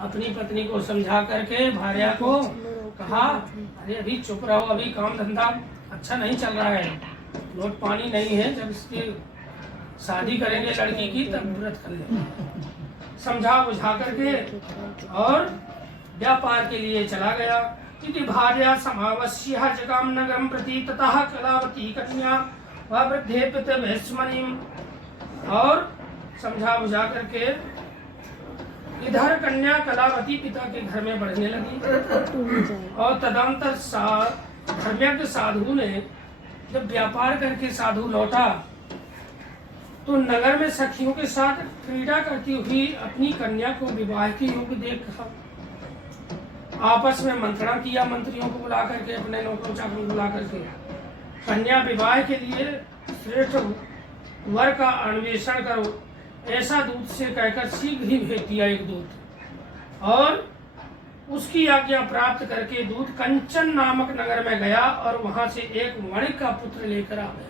अपनी पत्नी को समझा करके भार्या को कहा, अरे अभी चुप रहो, अभी काम धंधा अच्छा नहीं चल रहा है, नोट पानी नहीं है, जब इसकी शादी करेंगे लड़की की तब व्रत कर लेंगे। समझा बुझा करके और व्यापार के लिए चला गया। इति भार्या समावस्या जगाम नगरम प्रति ततः कलावती कन्या व वृद्धे पितृभीष्मणिम। और समझा बुझा करके इधर कन्या कलावती पिता के घर में बढ़ने लगी। और तदंतर धर्मज्ञ साधु ने जब व्यापार करके साधु लौटा तो नगर में सखियों के साथ क्रीड़ा करती हुई अपनी कन्या को विवाह के योग्य देखा। आपस में मंत्रणा किया, मंत्रियों को बुला करके, अपने नौकरों चाकरों को बुला करके कन्या विवाह के लिए श्रेष्ठ वर का अन्वेषण करो, ऐसा दूत से कहकर शीघ्र ही भेज दिया एक दूत। और उसकी आज्ञा प्राप्त करके दूत कंचन नामक नगर में गया और वहां से एक वणिक का पुत्र लेकर आ गया।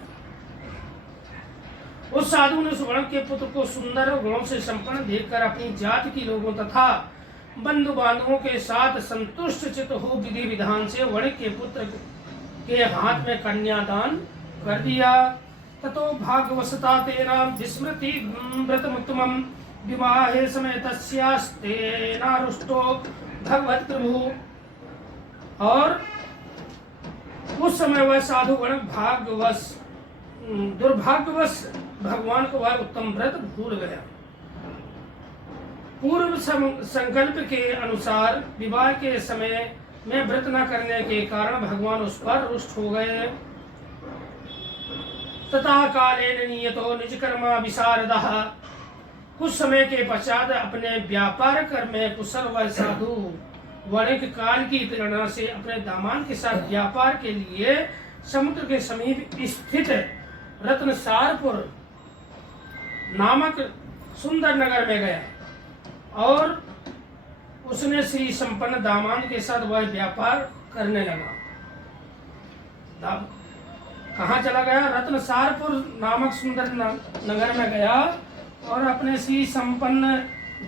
उस साधु ने उस वणिक के पुत्र को सुंदर गुणों से संपन्न देखकर अपनी जाति के लोगों तथा बंधु बांधवों के साथ संतुष्ट चित्त हो विधि विधान से वणिक के पुत्र के हाथ में कन्यादान कर दिया। ततो भाग्यवशता तेना विस्मृति व्रतमुत्तमं विवाहे समय तस्यास्तेना रुष्टो भगवत प्रभु। और उस समय वह साधु गण दुर्भाग्यवश भगवान को वह उत्तम व्रत भूल गया। पूर्व संकल्प के अनुसार विवाह के समय में व्रत न करने के कारण भगवान उस पर रुष्ट हो गए। तथा कालेन नियतो निज कर्मा विशारदः। कुछ समय के पश्चात अपने व्यापार कर्म में कुशल वह साधु वणिक काल की प्रेरणा से अपने दामान के साथ व्यापार के लिए समुद्र के समीप स्थित रत्नसारपुर नामक सुंदर नगर में गया और उसने श्री संपन्न दामान के साथ वह व्यापार करने लगा। कहाँ चला गया? रत्नसारपुर नामक सुंदर नगर में गया और अपने श्री संपन्न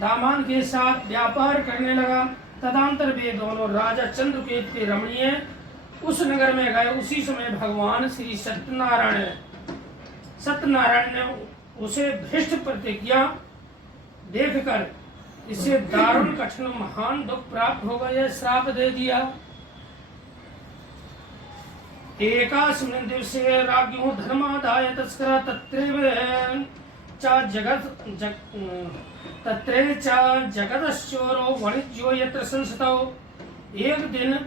दामान के साथ व्यापार करने लगा। तदंतर वे दोनों राजा चंद्रकेतु के रमणीय उस नगर में गए। उसी समय भगवान श्री सत्यनारायण ने उसे भ्रष्ट प्रतिज्ञा देखकर इसे दारुण कठिन महान दुख प्राप्त हो गया, श्राप दे दिया। एकास्मिन् दिवसे राज्ञो धर्मादाय तस्करा तत्रे च जगतश्चोरो वाणिज्यो यत्र संसतो। एक दिन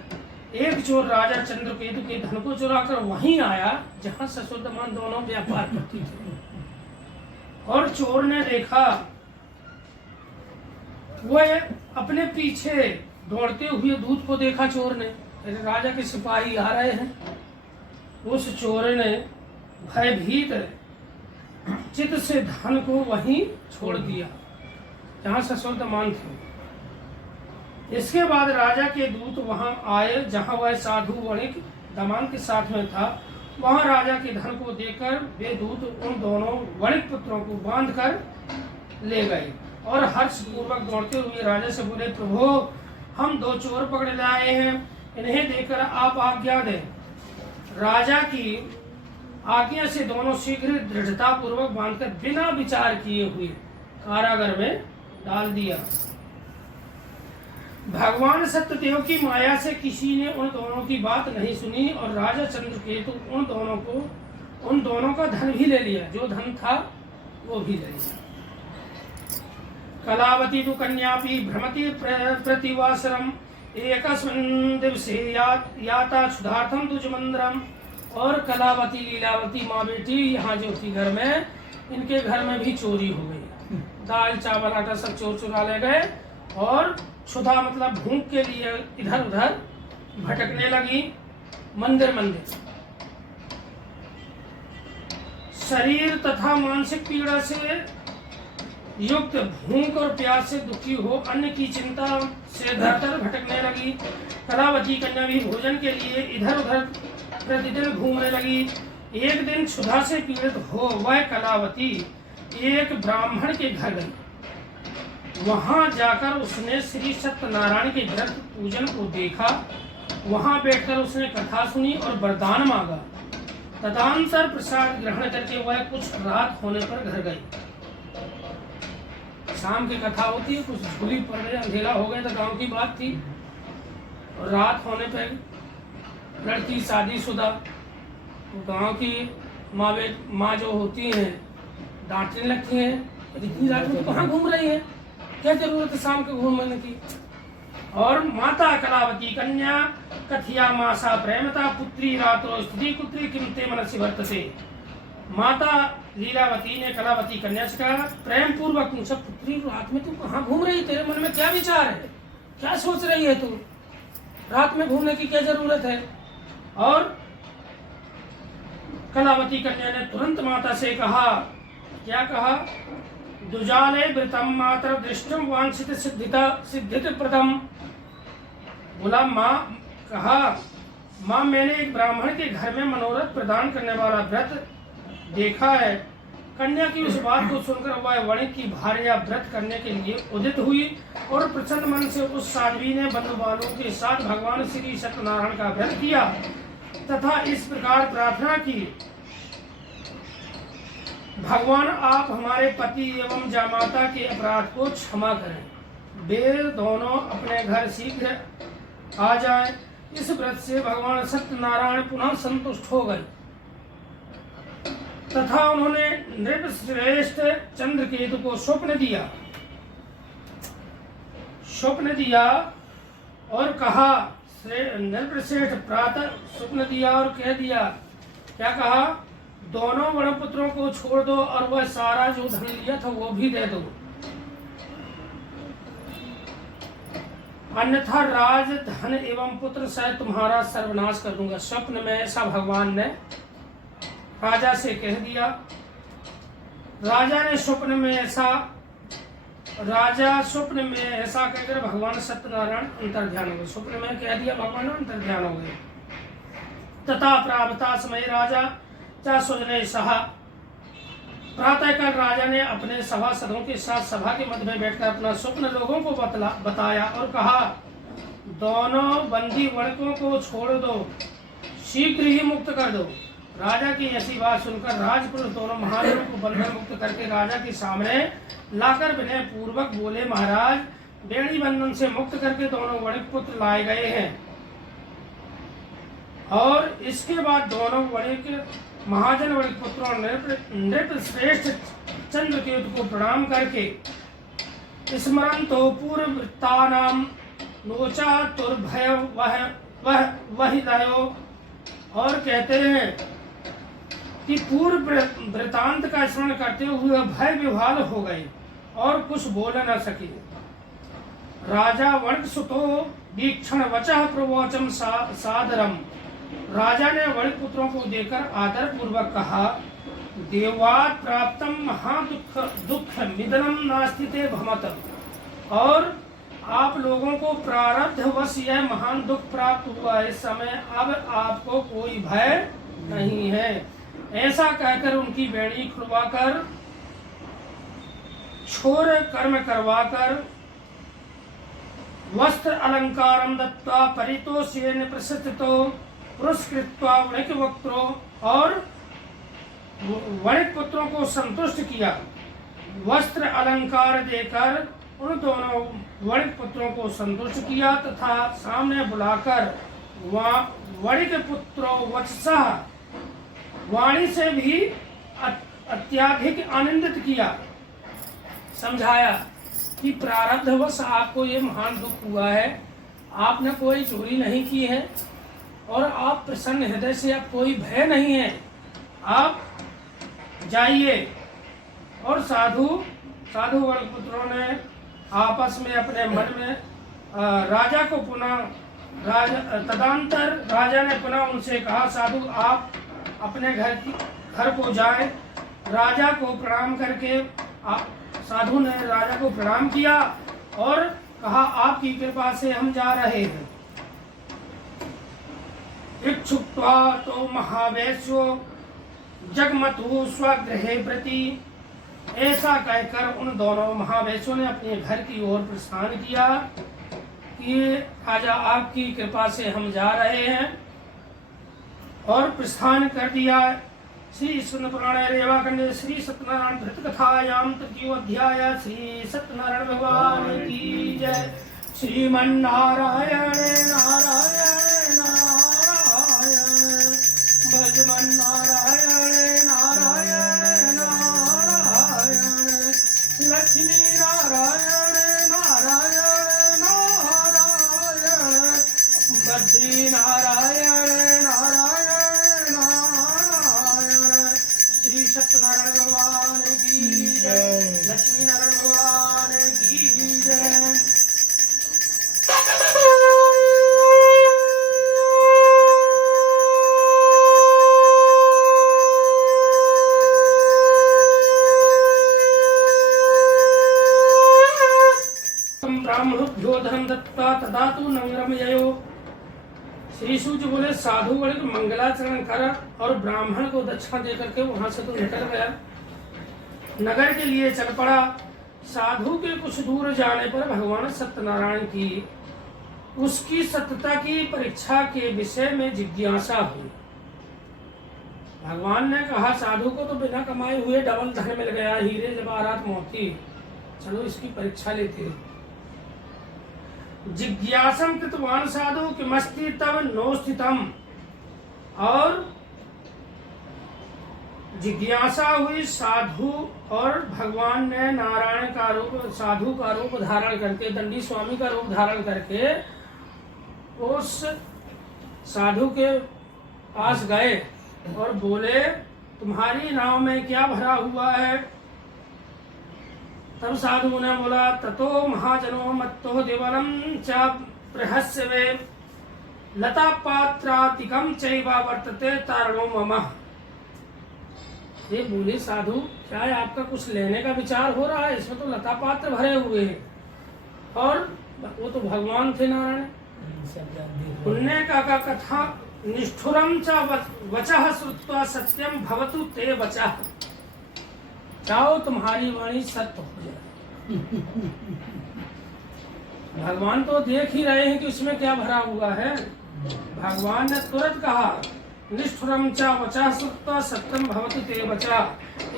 एक चोर राजा चंद्रकेतु के धन को चुराकर वहीं आया जहां ससुरदामान दोनों व्यापार करती थे। और चोर ने देखा, वह अपने पीछे दौड़ते हुए दूत को देखा चोर ने, राजा के सिपाही आ रहे हैं। उस चोर ने भयभीत चित्त से धन को वहीं छोड़ दिया जहां ससुरदामान थे। इसके बाद राजा के दूत वहां आए जहां वह साधु वणिक दामान के साथ में था। वहां राजा के धन को देकर वे दूत उन दोनों वणिक पुत्रों को बांध कर ले गए और हर्ष पूर्वक दौड़ते हुए राजा से बोले, प्रभु हम दो चोर पकड़ लाए हैं, इन्हें देकर आप आज्ञा दें। राजा की आज्ञा से दोनों शीघ्र दृढ़ता पूर्वक बांधकर बिना विचार किए हुए कारागार में डाल दिया। भगवान सत्यदेव की माया से किसी ने उन दोनों की बात नहीं सुनी और राजा चंद्रकेतु उन दोनों का धन भी ले लिया, जो धन था वो भी ले लिया। कलावती तु कन्यापि भ्रमति प्रतिवासरम एकस्मिन् दिवसे याता क्षुधार्थम दुजमंद्रम। और कलावती लीलावती माँ बेटी यहाँ जो थी घर में, इनके घर में भी चोरी हो गई। दाल चावल आटा सब चोर चुरा ले गए और क्षुधा मतलब भूख के लिए इधर उधर भटकने लगी मंदिर मंदिर। शरीर तथा मानसिक पीड़ा से युक्त भूख और प्यास से दुखी हो अन्न की चिंता से धर भटकने लगी। कलावती कन्या भी भोजन के लिए इधर उधर प्रतिदिन घूमने लगी। एक दिन क्षुधा से पीड़ित हो वह कलावती एक ब्राह्मण के घर गई। वहां जाकर उसने श्री सत्यनारायण के व्रत पूजन को देखा। वहां बैठकर उसने कथा सुनी और वरदान मांगा। तदनंतर प्रसाद ग्रहण करके वह कुछ रात होने पर घर गई। शाम की कथा होती है, कुछ झूली पड़ गई, अंधेरा हो गया, तो गांव की बात थी। और रात होने पर लड़की शादीशुदा, तो गांव की माँ जो होती हैं डांटने लगती हैं, इतनी रात में तो कहाँ घूम रही है, क्या जरूरत है शाम के घूमने की। और माता कलावती कन्या कथिया मासा प्रेमता पुत्री रात्रो स्थिति पुत्री किमते मनसि वर्तते। माता लीलावती ने कलावती कन्या से कहा, प्रेम पूर्वक मुझसे, पुत्री रात में तू कहाँ घूम रही, तेरे मन में क्या विचार है, क्या सोच रही है तू, रात में घूमने की क्या जरूरत है। और कलावती कन्या ने तुरंत माता से कहा, क्या कहा, दुजाले व्रतम मातर दृष्टम वांछित सिद्धित प्रथम। बोला माँ, कहा माँ मैंने एक ब्राह्मण के घर में मनोरथ प्रदान करने वाला व्रत देखा है। कन्या की उस बात को सुनकर वह वणिक की भार्या व्रत करने के लिए उदित हुई और प्रसन्न मन से उस साध्वी ने बंधु बालों के साथ भगवान श्री सत्यनारायण का व्रत किया तथा इस प्रकार प्रार्थना की, भगवान आप हमारे पति एवं जामाता के अपराध को क्षमा करें, वे दोनों अपने घर शीघ्र आ जाएं। इस व्रत से भगवान सत्यनारायण पुनः संतुष्ट हो गए तथा उन्होंने नृपश्रेष्ठ चंद्रकेतु को स्वप्न दिया और कहा, नृपश्रेष्ठ प्रातः स्वप्न दिया और कह दिया, क्या कहा, दोनों वनपुत्रों को छोड़ दो और वह सारा जो धन लिया था वो भी दे दो, अन्यथा राज धन एवं पुत्र सहित तुम्हारा सर्वनाश कर दूंगा। स्वप्न में ऐसा भगवान ने राजा से कह दिया। राजा स्वप्न में ऐसा कहकर भगवान सत्यनारायण अंतर्ध्यान हो गए। स्वप्न में कह दिया, भगवान अंतर्ध्यान हो गए। तथा प्रातः समय राजा चा सुजने सहा, प्रातःकाल राजा ने अपने सभासदों के साथ सभा के मध्य में बैठकर अपना स्वप्न लोगों को बताया और कहा, दोनों बंदी वणिकों को छोड़ दो, शीघ्र ही मुक्त कर दो। राजा की ऐसी बात सुनकर राजपुरुष दोनों महावीरों को बंधन मुक्त करके राजा के सामने लाकर विनय पूर्वक बोले, महाराज बेड़ी बंधन से मुक्त करके दोनों वणिक पुत्र लाए गए हैं। और इसके बाद दोनों वणिक महाजन वणिक पुत्रों नृपश्रेष्ठ चंद्रकेतु को प्रणाम करके स्मरण तो पूर्ववृत्तानाम नोचा तुर्भय वह दयो, और कहते हैं कि पूर्व वृतांत का स्मरण करते हुए भय विह्वल हो गए और कुछ बोल न सके। राजा वणिक सुतो वीक्षण वचः प्रवोचम सादरम, राजा ने वणिक पुत्रों को देखकर आदर पूर्वक कहा, देवात् प्राप्तम दुख मिदनम नास्ति ते भमत, और आप लोगों को प्रारब्धवश यह महान दुख प्राप्त हुआ है, इस समय अब आपको कोई भय नहीं है। ऐसा कहकर उनकी बेड़ी खुलवाकर छोर कर्म करवाकर वस्त्र अलंकारम दत्वा परितोषेन प्रसिद्धतो पुरस्कृत्वा वणिक वक्त्रो, और वणिक पुत्रों को संतुष्ट किया। वस्त्र अलंकार देकर उन दोनों वणिक पुत्रों को संतुष्ट किया तथा सामने बुलाकर वणिक पुत्रों वत्सः वाणी से भी अत्यधिक आनंदित किया, समझाया कि प्रारब्धवश आपको ये महान दुख हुआ है, आपने कोई चोरी नहीं की है और आप प्रसन्न हृदय से, आप कोई भय नहीं है, आप जाइए। और साधु वर्ग पुत्रों ने आपस में अपने मन में राजा को तदंतर राजा ने पुनः उनसे कहा, साधु आप अपने घर को जाएं। राजा को प्रणाम करके साधु ने राजा को प्रणाम किया और कहा, आपकी कृपा से हम जा रहे हैं। इच्छुक्त्वा तो महावेश्यो जगमतु स्वगृहे प्रति, ऐसा कहकर उन दोनों महावेशों ने अपने घर की ओर प्रस्थान किया कि राजा आपकी कृपा से हम जा रहे हैं, और प्रस्थान कर दिया। श्री सुन पुराण रेवाखंडे श्री सत्यनारायण भृत कथायाम तृतीयो अध्याय। श्री सत्यनारायण भगवान की जय। श्रीमन्नारायण नारायण नारायण भजमन नारायण नारायण नारायण लक्ष्मी नारायण नारायण नारायण बद्री नारायण नारायण नारायण। श्री सत्यनारायण भगवान की जय। लक्ष्मी नारायण भगवान की जय। ब्राह्मणोभ्यो धर्म दत्ता तदा तु नंगरम ययो। श्री सूर्य बोले साधु बड़े मंगलाचरण कर और ब्राह्मण को दक्षिणा दे करके वहां से तो निकल गया, नगर के लिए चल पड़ा। साधु के कुछ दूर जाने पर भगवान सत्यनारायण की उसकी सत्यता की परीक्षा के विषय में जिज्ञासा हुई। भगवान ने कहा साधु को तो बिना कमाए हुए डबल धन मिल गया, हीरे जवाहरात मोती, चलो इसकी परीक्षा लेते हैं। जिज्ञासम कृतवान साधु किमस्ति तव नोस्थितम। और जिज्ञासा हुई साधु, और भगवान ने नारायण का रूप, साधु का रूप धारण करके, दंडी स्वामी का रूप धारण करके उस साधु के पास गए और बोले तुम्हारी नाव में क्या भरा हुआ है। तब साधु ने बोला ततो महाजनो मत्तो देवलम च प्रहस्यवे लता पात्रातिकम चैवा वर्तते तारणो मम। ये बोले साधु क्या है आपका कुछ लेने का विचार हो रहा है, इसमें तो लता पात्र भरे हुए हैं। और वो तो भगवान थे नारायण। उनने कहा कथा निष्ठुरम च वचः श्रुत्वा सत्यम भवतु ते वचः। चाहो तुम्हारी वाणी सत्य हो जाए। भगवान तो देख ही रहे हैं कि उसमें क्या भरा हुआ है। भगवान ने तुरंत कहा निष्ठुरम च वचः श्रुत्वा सत्यम भवतु ते वचः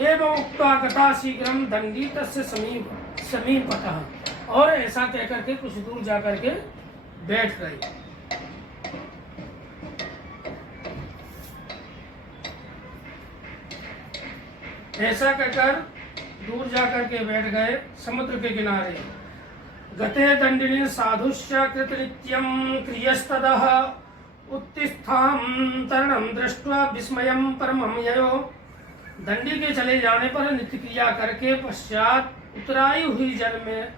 एवं उक्त्वा गता शीघ्रम दंडी तस्य समीपतः। और ऐसा कहकर के कुछ दूर जाकर के बैठ गए। ऐसा कहकर दूर जाकर के बैठ गए समुद्र के किनारे। गते दंडिनी साधुश्च कृतनित्यं क्रियस्तदः उत्तिष्ठां तरणं दृष्ट्वा विस्मयं परमं ययो। दंडी के चले जाने पर नित्य क्रिया करके पश्चात उतराई हुई जल में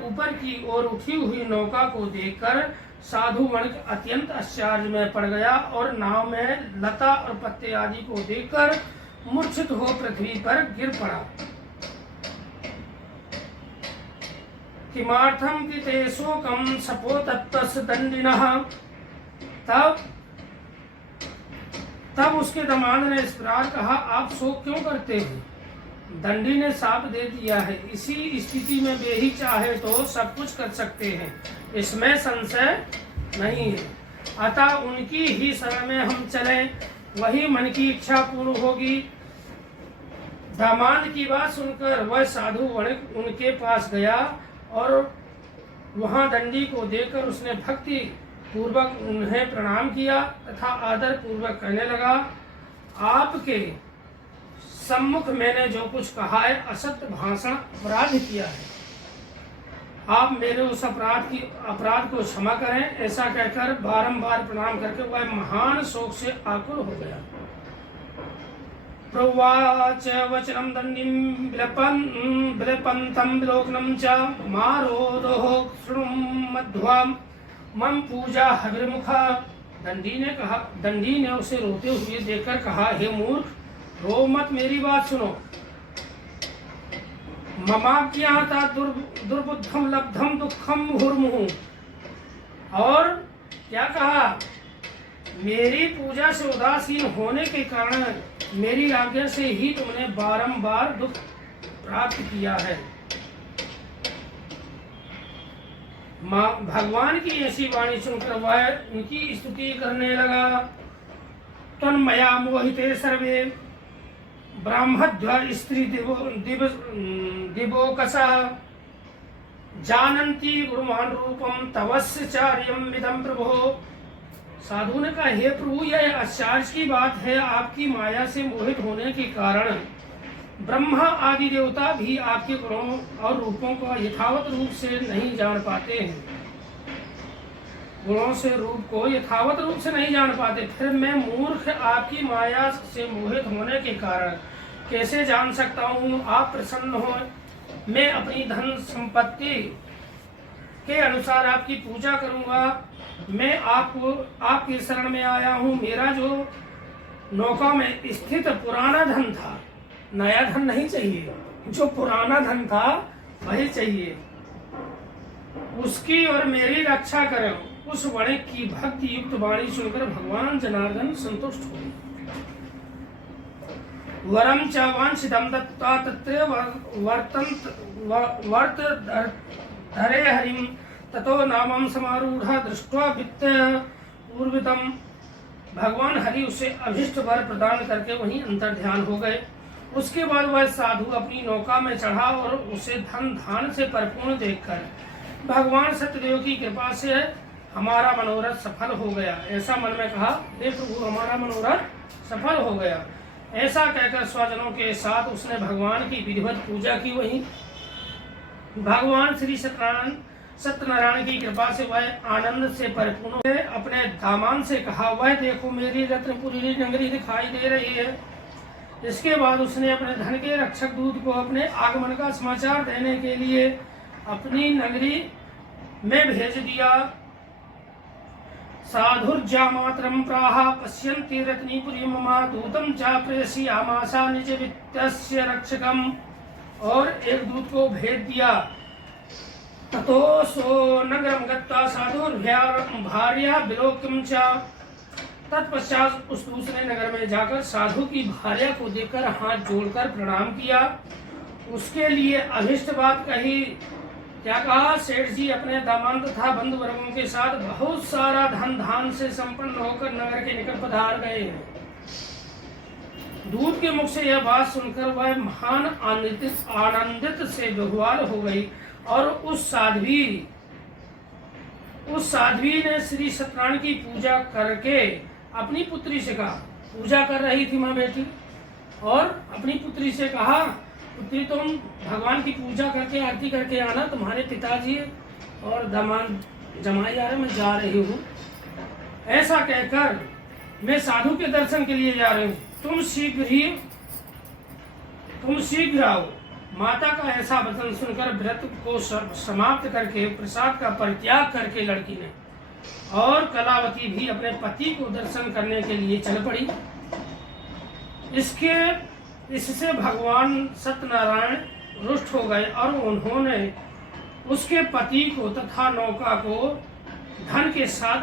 ऊपर की ओर उठी हुई नौका को देखकर साधु गण अत्यंत आश्चर्य में पड़ गया और नाव में लता और पत्ते आदि को देखकर मूर्छित हो पृथ्वी पर गिर पड़ा। किमार्थम कि ते शोकम सपोतत्तस्य दंडिनः। तब उसके दामाद ने इस प्रकार कहा आप शोक क्यों करते हैं। दंडी ने साप दे दिया है, इसी स्थिति में वे ही चाहे तो सब कुछ कर सकते हैं, इसमें संशय नहीं है। अतः उनकी ही शरण में हम चलें, वही मन की इच्छा पूर्ण होगी। दामाद की बात सुनकर वह साधु वणिक उनके पास गया और वहां दंडी को देखकर उसने भक्ति पूर्वक उन्हें प्रणाम किया तथा आदर पूर्वक कहने लगा आपके सम्मुख मैंने जो कुछ कहा है असत्य भाषण अपराध किया है, आप मेरे उस अपराध को क्षमा करें। ऐसा कहकर बारंबार प्रणाम करके वह महान शोक से आकुल हो गया। प्रोवाच वचनम दंडिम विलपन्तं विलोकनं च मारोदो शृणुं मध्वाम मम पूजा हविर्मुखा। दंडी ने उसे रोते हुए देखकर कहा हे मूर्ख, रो मत, मेरी बात सुनो। ममाज्ञाता दुर्बुद्धम लब्धम दुखम मुहुर्मुहु। और क्या कहा, मेरी पूजा से उदासीन होने के कारण मेरी आज्ञा से ही तुमने बारंबार दुख प्राप्त किया है। भगवान की ऐसी वाणी सुनकर वह उनकी स्तुति करने लगा। तन्मया मोहिते सर्वे ब्राह्मध्व स्त्री दिवोकसः जानन्ति गुरुमान रूपम तवस्य चार्यम विदम प्रभो। साधु ने कहा, हे प्रभु, यह आश्चर्य की बात है, आपकी माया से मोहित होने के कारण ब्रह्मा आदि देवता भी आपके गुणों और रूपों को यथावत रूप से नहीं जान पाते हैं। गुणों से रूप को यथावत रूप से नहीं जान पाते, फिर मैं मूर्ख आपकी माया से मोहित होने के कारण कैसे जान सकता हूँ? आप प्रसन्न हो, मैं अपनी धन संपत्ति के अनुसार आपकी पूजा करूंगा। मैं आपके शरण में आया हूँ। मेरा जो नौका में स्थित पुराना धन था, नया धन नहीं चाहिए, जो पुराना धन था वही चाहिए, उसकी और मेरी रक्षा करें। उस वणिक की भक्ति युक्त वाणी सुनकर भगवान जनार्दन संतुष्ट हुए। वरम च वांछितं दत्त्वा तत्र वर्त धरे हरिम ततो नामं समारूढ़ दृष्ट्वा वित्त पूर्वितम। भगवान हरि उसे अभिष्ट वर प्रदान करके वहीं अंतर ध्यान हो गए। उसके बाद वह साधु अपनी नौका में चढ़ा और उसे धन धान से परिपूर्ण देखकर भगवान सत्यदेव की कृपा से हमारा मनोरथ सफल हो गया, ऐसा मन में कहा। हे प्रभु, हमारा मनोरथ सफल हो गया। ऐसा कहकर स्वजनों के साथ उसने भगवान की विधिवत पूजा की। वहीं भगवान श्री सत्यनारायण की कृपा से वह आनंद से परिपूर्ण अपने दामान से कहा, वह देखो मेरी रत्नपुरी नगरी दिखाई दे रही है। इसके बाद उसने अपने धन के रक्षक दूत को अपने आगमन का समाचार देने के लिए अपनी नगरी में भेज दिया। साधुर्जामात्रं प्राह पश्यन्ति रत्नीपुरी ममा दूतम च प्रेषयामासा निज वित्तस्य रक्षकम। और एक दूत को भेज दिया। ततो सो नगरम गत्वा साधुर्भार्या विलोक्यं च। तत्पश्चात उस दूसरे नगर में जाकर साधु की भार्या को देखकर हाथ जोड़कर प्रणाम किया, उसके लिए अभिष्ट बात कही। क्या कहा? सेठ जी अपने दामाद तथा बंधु वर्गों के साथ बहुत सारा धन धान से संपन्न होकर नगर के निकट पधार गए हैं। दूत के मुख से यह बात सुनकर वह महान आनंदित से विह्वल हो गई और उस साध्वी ने श्री सत्यनारायण की पूजा करके अपनी पुत्री से कहा, पूजा कर रही थी माँ बेटी, और अपनी पुत्री से कहा, पुत्री तुम भगवान की पूजा करके आरती करके आना, तुम्हारे पिताजी और दामाद जमाई आ रहे, मैं जा रही हूँ। ऐसा कहकर मैं साधु के दर्शन के लिए जा रही हूँ, तुम शीघ्र आओ। माता का ऐसा वचन सुनकर व्रत को समाप्त करके प्रसाद का परित्याग करके लड़की ने और कलावती भी अपने पति को दर्शन करने के लिए चल पड़ी। इससे भगवान सत्यनारायण रुष्ट हो गए और उन्होंने उसके पति को तथा नौका को धन के साथ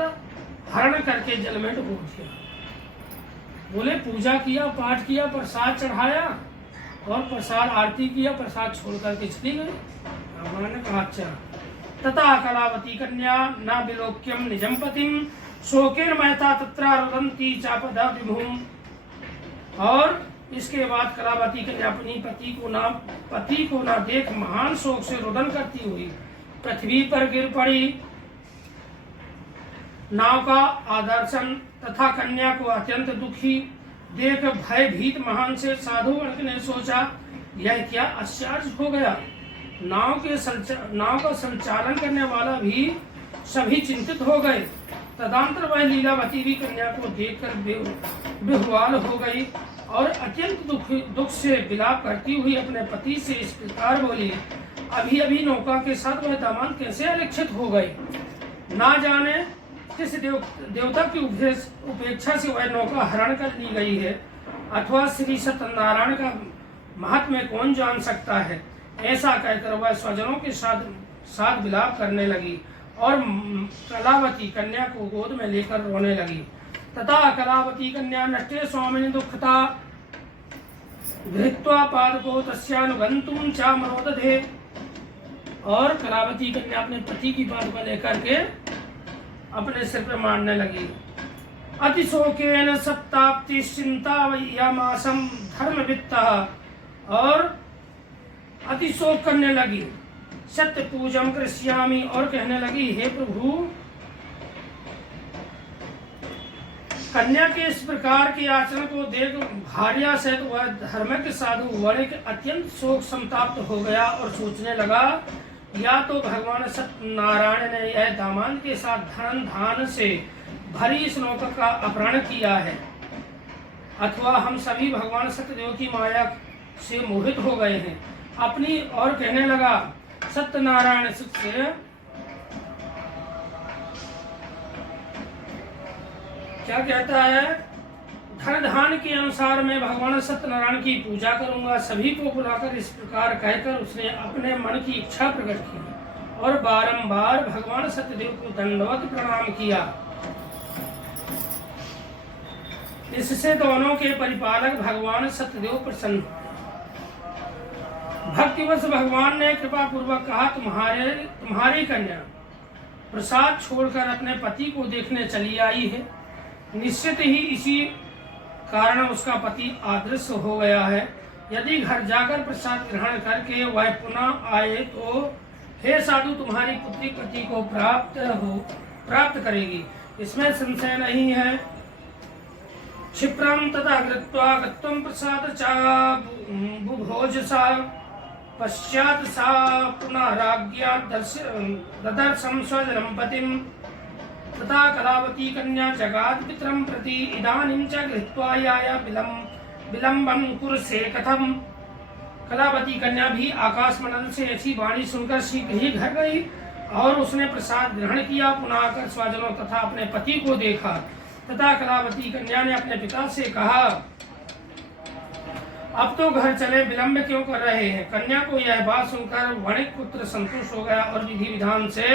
हरण करके जल में डुबो दिया। बोले पूजा किया, पाठ किया, प्रसाद चढ़ाया और प्रसाद आरती किया, प्रसाद छोड़ करके चली गई। भगवान ने कहा, अच्छा। तथा कलावती कन्या न विलोक्यम निजम पतिम शोकेन महता तत्रा रुदंती चापदा विभूम। और इसके बाद कलावती कन्या अपनी पति को ना देख महान शोक से रुदन करती हुई पृथ्वी पर गिर पड़ी। नाव का आदर्शन तथा कन्या को अत्यंत दुखी देख भयभीत महान से साधु वर्ग ने सोचा, यह क्या आश्चर्य हो गया। नाव का संचालन करने वाला भी सभी चिंतित हो गए। तदंतर वह लीलावती भी कन्या को देखकर बेहुवाल हो गई और अत्यंत दुख से विलाप करती हुई अपने पति से इस प्रकार बोली, अभी अभी नौका के साथ वह दामाद कैसे अलक्षित हो गए। ना जाने किस देवता की उपेक्षा से वह नौका हरण कर ली गई है, अथवा श्री सत्यनारायण का महात्म्य कौन जान सकता है। ऐसा कहकर वह स्वजनों के साथ विलाप करने लगी और कलावती कन्या को गोद में लेकर रोने लगी। तथा कलावती कन्या नष्टे स्वामिनि दुःखता गृहीत्वा पादको तस्यानुगन्तुं च मनोदधे। और कलावती कन्या अपने पति की पादुका लेकर के अपने सिर पर मारने लगी। अतिशोकेन सप्ताप्तिश्चिन्ता वैयामासं धर्मवित्तः। और अतिशोक करने लगी। सत्य पूजम कृष्यामि। और कहने लगी, हे प्रभु, कन्या के इस प्रकार के आचरण को देख भार्या सहित वह धर्मज्ञ साधु वणिक अत्यंत शोक संताप्त हो गया और सोचने लगा, या तो भगवान सत्यनारायण ने यह दामान के साथ धन धान से भरी इस नौका का अपहरण किया है, अथवा हम सभी भगवान सत्यदेव की माया से मोहित हो गए हैं। अपनी और कहने लगा, सत्यनारायण से क्या कहता है, धन धान के अनुसार मैं भगवान सत्यनारायण की पूजा करूंगा। सभी को बुलाकर इस प्रकार कहकर उसने अपने मन की इच्छा प्रकट की और बारंबार भगवान सत्यदेव को दंडवत प्रणाम किया। इससे दोनों के परिपालक भगवान सत्यदेव प्रसन्न हुए। भक्तिवश भगवान ने कृपा पूर्वक कहा, तुम्हारी कन्या प्रसाद छोड़कर अपने पति को देखने चली आई है। निश्चित ही इसी कारण उसका पति अदृश्य हो गया है। यदि घर जाकर प्रसाद ग्रहण करके वह पुनः आए तो हे साधु, तुम्हारी पुत्री पति को प्राप्त करेगी, इसमें संशय नहीं है। क्षिप्रम तथा कृत्वा गत्वं प्रसाद चा बुभोजसा। पश्चात सा पुनः राज्ञा ददर्शं स्वजनं पतिम्। तथा कलावती कन्या जगात पितरं प्रति इदानीं च गृहीत्वा याया विलंबं कुरुसे कथम। कलावती कन्या भी आकाश मंडल से ऐसी वाणी सुनकर शीघ्र ही घर गई और उसने प्रसाद ग्रहण किया। पुनः आकर स्वजनों तथा अपने पति को देखा। तथा कलावती कन्या ने अपने पिता से कहा, अब तो घर चले, विलंब क्यों कर रहे हैं। कन्या को यह बात सुनकर वणिक पुत्र संतुष्ट हो गया और विधि विधान से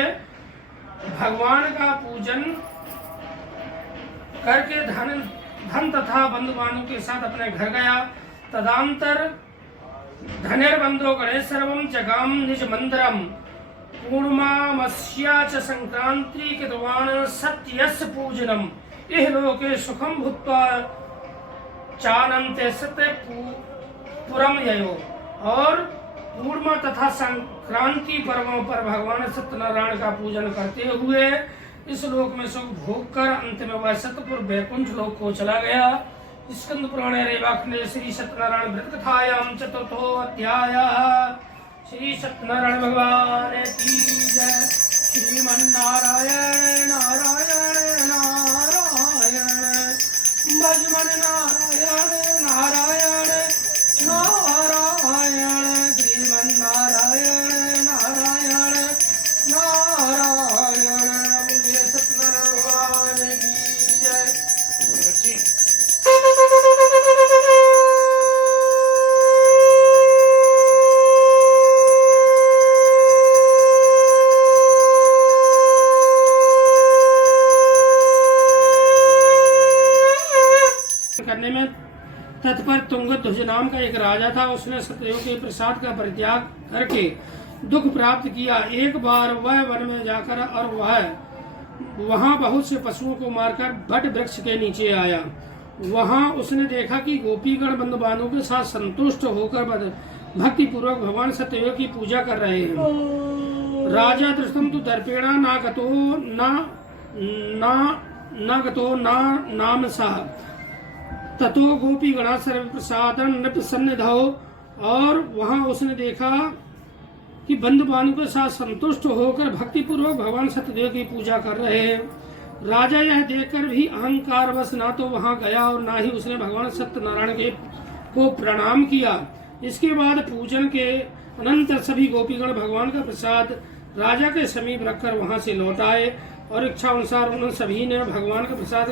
भगवान का पूजन करके धन तथा बंधु बांधव के साथ अपने घर गया। तदांतर धनिर्बंधो गणेश सर्वं जगाम निज मंदिरम। पूर्णमास्या च संक्रांति कृतवान् सत्यस्य पूजनम। इह लोके सुखम भूत्वा चानन्ते सत्य पुरम ययो। और पूर्णिमा तथा संक्रांति पर्वों पर भगवान सत्यनारायण का पूजन करते हुए इस लोक में सुख भोग कर अंत में वह सतपुर वैकुंठ लोक को चला गया। स्कंद पुराण रेवाखंडे श्री सत्यनारायण व्रत कथायां चतुर्थो अध्याय। श्री सत्यनारायण भगवान की जय। श्रीमन्नारायण नारायण नारायण भजमन नारायण नारायण नारायण श्रीमन्नारायण नारायण नारायण। बोलिए सत्यनारायण भगवान की जय। करने में तत्पर तुंगध्वज नाम का एक राजा था। उसने सत्यदेव के प्रसाद का परित्याग करके दुख प्राप्त किया। एक बार वह वन में जाकर और वहां बहुत से पशुओं को मारकर बट वृक्ष के नीचे आया। वहां उसने देखा कि गोपीगण बंधु बांधवों के साथ संतुष्ट होकर भक्ति पूर्वक भगवान सत्यदेव की पूजा कर रहे हैं। राजा दृष्टम तु दर्पेणा न गतो नाम सा ततो गोपी गणा सर्व प्रसादन नृप सन्निधौ। और वहां उसने देखा कि बंधु बांधव के साथ संतुष्ट होकर भक्ति पूर्वक भगवान सत्यदेव की पूजा कर रहे हैं। राजा यह देखकर भी अहंकार वश ना तो वहां गया और ना ही उसने भगवान सत्यनारायण को प्रणाम किया। इसके बाद पूजन के अनंतर सभी गोपीगण भगवान का प्रसाद राजा के समीप रखकर वहां से लौट आए और इच्छा अनुसार उन सभी ने भगवान का प्रसाद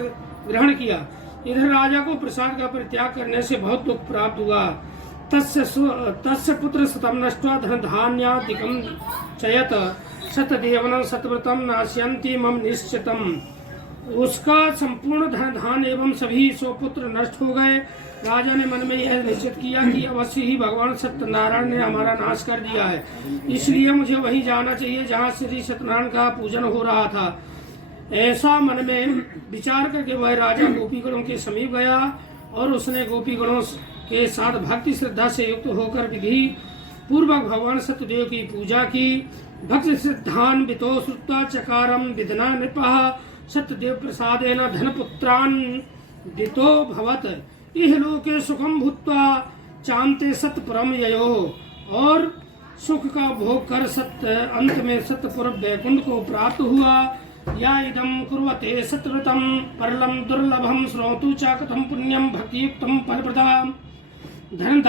ग्रहण किया। इधर राजा को प्रसाद का परित्याग करने से बहुत दुख प्राप्त हुआ। तस्य पुत्र सतम नष्ट्वा धन धान्यादिकं चयत सतदेवनं सतव्रतं नास्यन्ति मम निश्चितम्। उसका संपूर्ण धन धान एवं सभी पुत्र नष्ट हो गए। राजा ने मन में यह निश्चित किया कि अवश्य ही भगवान सत्यनारायण ने हमारा नाश कर दिया है, इसलिए मुझे वहीं जाना चाहिए जहाँ श्री सत्यनारायण का पूजन हो रहा था। ऐसा मन में विचार करके वह राजा गोपीगणों के समीप गया और उसने गोपीगणों के साथ भक्ति श्रद्धा से युक्त होकर विधि पूर्वक भगवान सत्यदेव की पूजा की। भक्ति सिद्धान वितो श्रुत्वा चकारम विधना नृपः सत्यदेव प्रसादेन धनपुत्रान् दितो भवत इह लोके सुखम भूत्वा चांते सत्य परम ययो। और सुख का भोग कर सत्य अंत में सत्यपुर वैकुंठ को प्राप्त हुआ। या इदं कुर्वते सत्यव्रतम परलम दुर्लभम श्रोतु च कथम पुण्यम भक्तियुक्तम फलप्रदाम् धन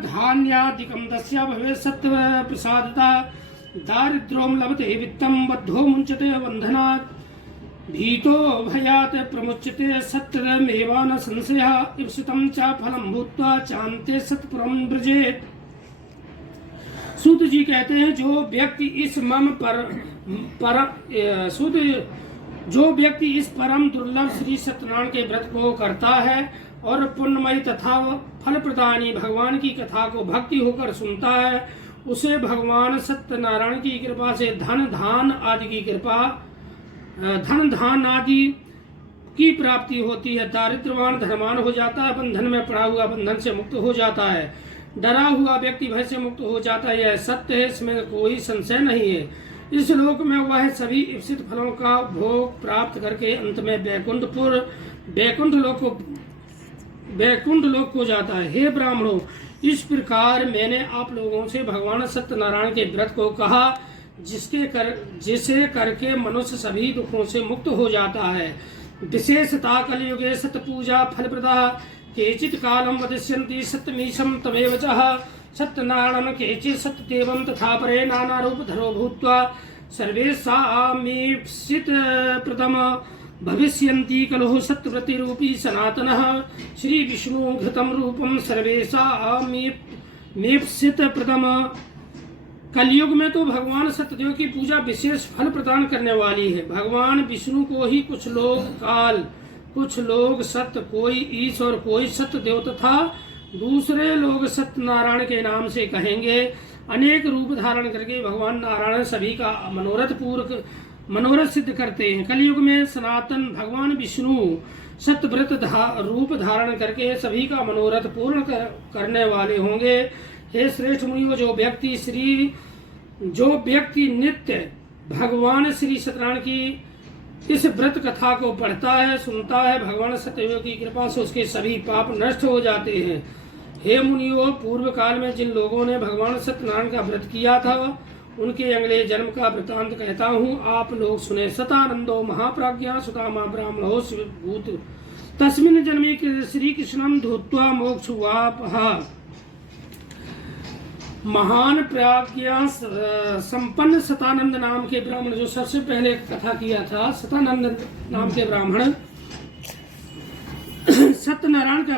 धान्यादिकं दस्या भवेत् सत्य प्रसादता दारिद्र्यं लभते वित्तं बद्धो मुञ्चते बन्धनात् भीतो भयात् प्रमुच्यते सत्यमेव न संशयः इप्सितं च फलं भूत्वा चान्ते सत्पुरं व्रजेत्। सूत जी कहते हैं जो व्यक्ति इस परम दुर्लभ श्री सत्यनारायण के व्रत को करता है और पुण्यमयी तथा फल प्रदानी भगवान की कथा को भक्ति होकर सुनता है, उसे भगवान सत्यनारायण की कृपा से धन धान आदि की प्राप्ति होती है। दारिद्र्यवान धनवान हो जाता है, बंधन में पड़ा हुआ बंधन से मुक्त हो जाता है, डरा हुआ व्यक्ति भय से मुक्त हो जाता है। यह सत्य है, इसमें कोई संशय नहीं है। इस लोक में वह सभी इप्सित फलों का भोग प्राप्त करके अंत में वैकुंठ लोक को जाता है। हे ब्राह्मणों, इस प्रकार मैंने आप लोगों से भगवान सत्यनारायण के व्रत को कहा, जिसे करके मनुष्य सभी दुखों से मुक्त हो जाता है। विशेषता कलियुगे सत्य पूजा फलप्रदा केचित् कालम वदिष्यन्ति सत्यमीशं तमेव चः सत्यनारायण केचित् सत्यदेवं तथा परे नाना रूप धरो भूत्वा सर्वेषामीप्सित प्रथम भविष्यन्ति कलुः सत्यव्रति रूपी सनातनः श्री विष्णु घृतं रूपम सर्वेषामीप्सित प्रथम। कलयुग में तो भगवान सत्यदेव की पूजा विशेष फल प्रदान करने वाली है। भगवान विष्णु को ही कुछ लोग काल, कुछ लोग सत्य, कोई ईश और कोई सत्यदेव तथा दूसरे लोग सत्यनारायण के नाम से कहेंगे। अनेक रूप धारण करके भगवान नारायण सभी का मनोरथ सिद्ध करते हैं। कलयुग में सनातन भगवान विष्णु सत्यव्रत रूप धारण करके सभी का मनोरथ पूर्ण करने वाले होंगे। हे श्रेष्ठ मुनियों, जो व्यक्ति नित्य भगवान श्री सत्यनारायण की इस व्रत कथा को पढ़ता है, सुनता है, भगवान सत्यदेव की कृपा से उसके सभी पाप नष्ट हो जाते हैं। हे मुनियों, पूर्व काल में जिन लोगों ने भगवान सत्यनारायण का व्रत किया था उनके अगले जन्म का वृतांत कहता हूँ, आप लोग सुने। सतानंदो महाप्राज्ञा सुदामा ब्राह्मणो शिवभूत तस्मिन् जन्मे श्री कृष्णं धूत्वा मोक्षवापः। महान प्रज्ञा संपन्न सतानंद नाम के ब्राह्मण, जो सबसे पहले कथा किया था, सतानंद नाम के ब्राह्मण सत्यनारायण का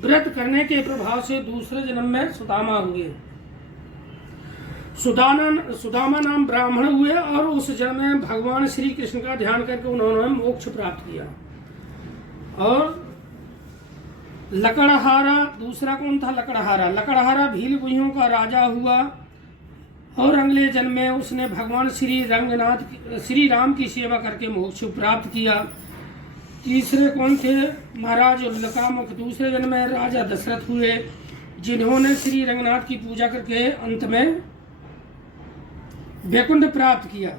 व्रत करने के प्रभाव से दूसरे जन्म में सुदामा हुए। सुदामा नाम ब्राह्मण हुए और उस जन्म में भगवान श्री कृष्ण का ध्यान करके उन्होंने मोक्ष प्राप्त किया। और लकड़हारा, दूसरा कौन था? लकड़हारा भील गुहियों का राजा हुआ और अगले जन्म में उसने भगवान श्री राम की सेवा करके मोक्ष प्राप्त किया। तीसरे कौन थे? महाराज उल्लकामुख, दूसरे जन्म में राजा दशरथ हुए, जिन्होंने श्री रंगनाथ की पूजा करके अंत में वैकुंठ प्राप्त किया।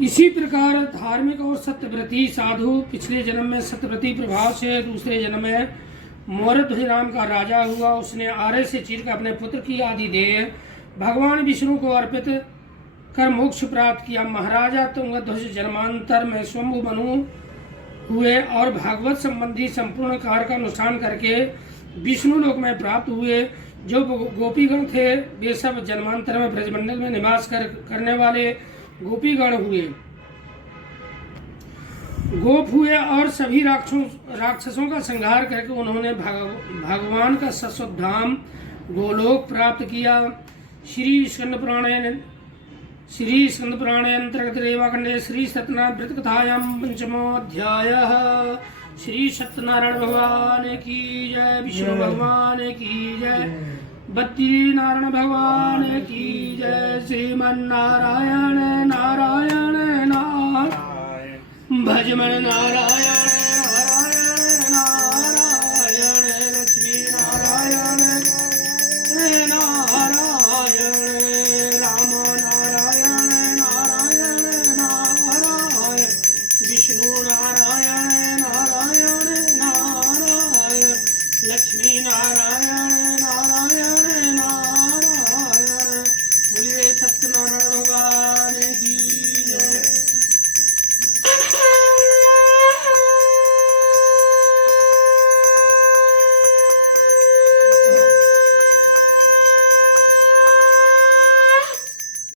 इसी प्रकार धार्मिक और सत्यव्रती साधु पिछले जन्म में सत्यव्रती प्रभाव से दूसरे जन्म में मोरध्वज नाम का राजा हुआ। उसने आरे से चीर कर अपने पुत्र की आदि देह भगवान विष्णु को अर्पित कर मोक्ष प्राप्त किया। महाराजा तुंगध्वज जन्मांतर में स्वयं मनु हुए और भागवत संबंधी संपूर्ण कार्य का अनुष्ठान करके विष्णु लोक में प्राप्त हुए। जो गोपीगण थे वे सब जन्मांतर में ब्रजमंडल में निवास करने वाले गोपीगण हुए, गोप हुए और सभी राक्षसों का संहार करके उन्होंने भगवान का शाश्वत धाम गोलोक प्राप्त किया। श्री स्कंद पुराण श्री स्कंद पुराणे अंतर्गत रेवाखंडे श्री सत्यनारायण व्रत कथायां पंचमोऽध्यायः। श्री सत्यनारायण भगवान की जय, विष्णु भगवान की जय, बद्रीनारायण भगवान की जय। श्रीमन्नारायण नारायण नारायण भजमन नारायण